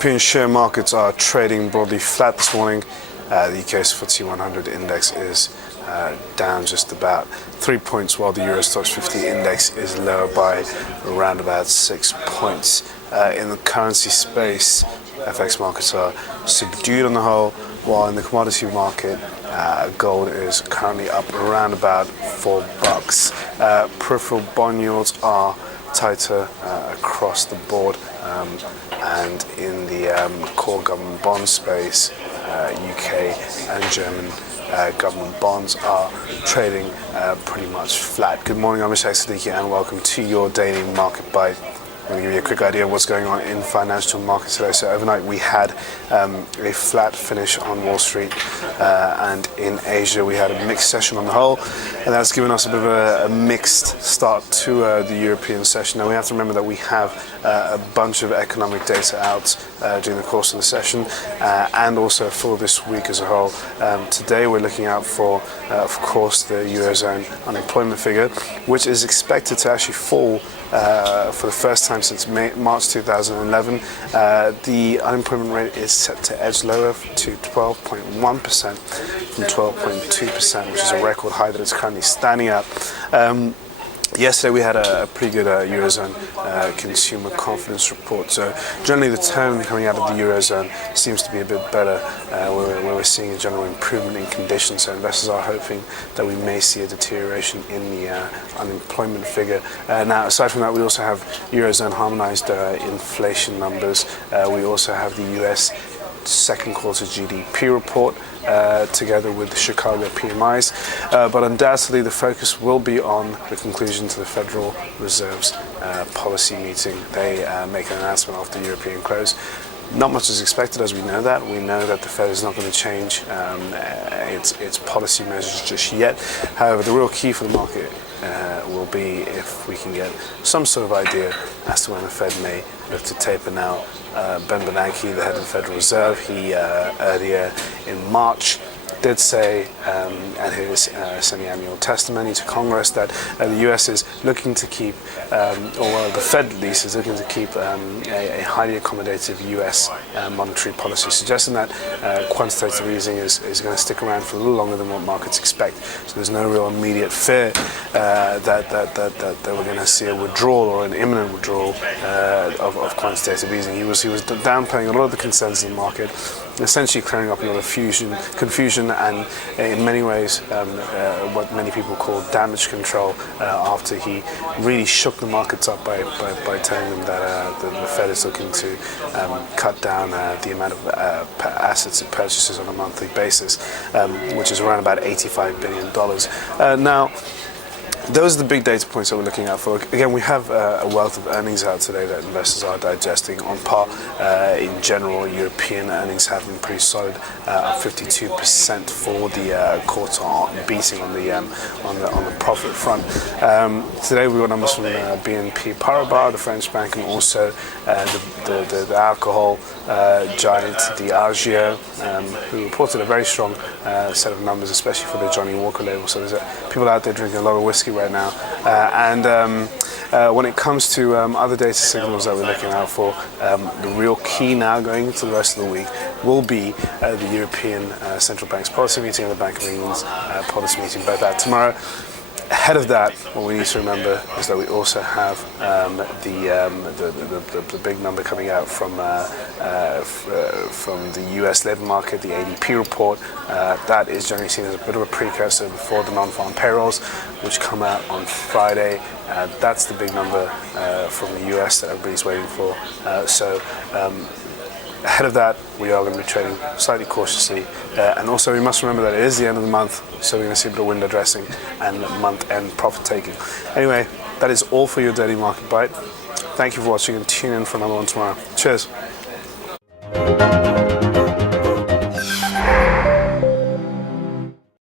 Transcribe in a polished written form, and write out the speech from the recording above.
European share markets are trading broadly flat this morning. The UK's FTSE 100 index is down just about 3 points, while the Euro Stoxx 50 index is lower by around about 6 points. In the currency space, FX markets are subdued on the whole, while in the commodity market, gold is currently up around about $4. Peripheral bond yields are tighter across the board, and in the core government bond space, UK and German government bonds are trading pretty much flat. Good morning, I'm Ishaq, Siddiqi, and welcome to your daily market bite. I'm going to give you a quick idea of what's going on in financial markets today. So overnight we had a flat finish on Wall Street, and in Asia we had a mixed session on the whole, and that's given us a bit of a mixed start to the European session. Now we have to remember that we have a bunch of economic data out during the course of the session, and also for this week as a whole. Today we're looking out for, of course, the Eurozone unemployment figure, which is expected to actually fall for the first time since March 2011. The unemployment rate is set to edge lower to 12.1% from 12.2%, which is a record high that it's currently standing at. Yesterday we had a pretty good Eurozone consumer confidence report. So generally the tone coming out of the Eurozone seems to be a bit better, where we're seeing a general improvement in conditions. So investors are hoping that we may see a deterioration in the unemployment figure. Now aside from that, we also have Eurozone harmonized inflation numbers. We also have the US second quarter GDP report, together with the Chicago PMIs, but undoubtedly the focus will be on the conclusion to the Federal Reserve's policy meeting. They make an announcement after the European close. Not much is expected, as we know that. We know that the Fed is not going to change its policy measures just yet. However, the real key for the market will be if we can get some sort of idea as to when the Fed may look to taper. Now, Ben Bernanke, the head of the Federal Reserve, he earlier in March did say at his semi-annual testimony to Congress that the US is looking to keep, or the Fed at least is looking to keep a highly accommodative US monetary policy, suggesting that quantitative easing is going to stick around for a little longer than what markets expect. So there's no real immediate fear that we're going to see a withdrawal or an imminent withdrawal of quantitative easing. He was downplaying a lot of the concerns in the market, essentially clearing up a lot of confusion and in many ways what many people call damage control, after he really shook the markets up by telling them that the Fed is looking to cut down the amount of assets it purchases on a monthly basis, which is around about $85 billion. Now, those are the big data points that we're looking out for. Again, we have a wealth of earnings out today that investors are digesting. On par, in general, European earnings have been pretty solid, up 52% for the quarter, beating on the profit front. Today we got numbers from BNP Paribas, the French bank, and also the alcohol giant Diageo, who reported a very strong set of numbers, especially for the Johnny Walker label. So there's people out there drinking a lot of whiskey right now, and when it comes to other data signals that we're looking out for, the real key now going into the rest of the week will be the European Central Bank's policy meeting and the Bank of England's policy meeting, both out tomorrow. Ahead of that, what we need to remember is that we also have the big number coming out from the US labor market, the ADP report. That is generally seen as a bit of a precursor before the non-farm payrolls, which come out on Friday. That's the big number from the US that everybody's waiting for. Ahead of that, we are going to be trading slightly cautiously, and also we must remember that it is the end of the month, so we're going to see a bit of window dressing and month-end profit taking. Anyway, that is all for your daily market bite. Thank you for watching, and tune in for another one tomorrow. Cheers.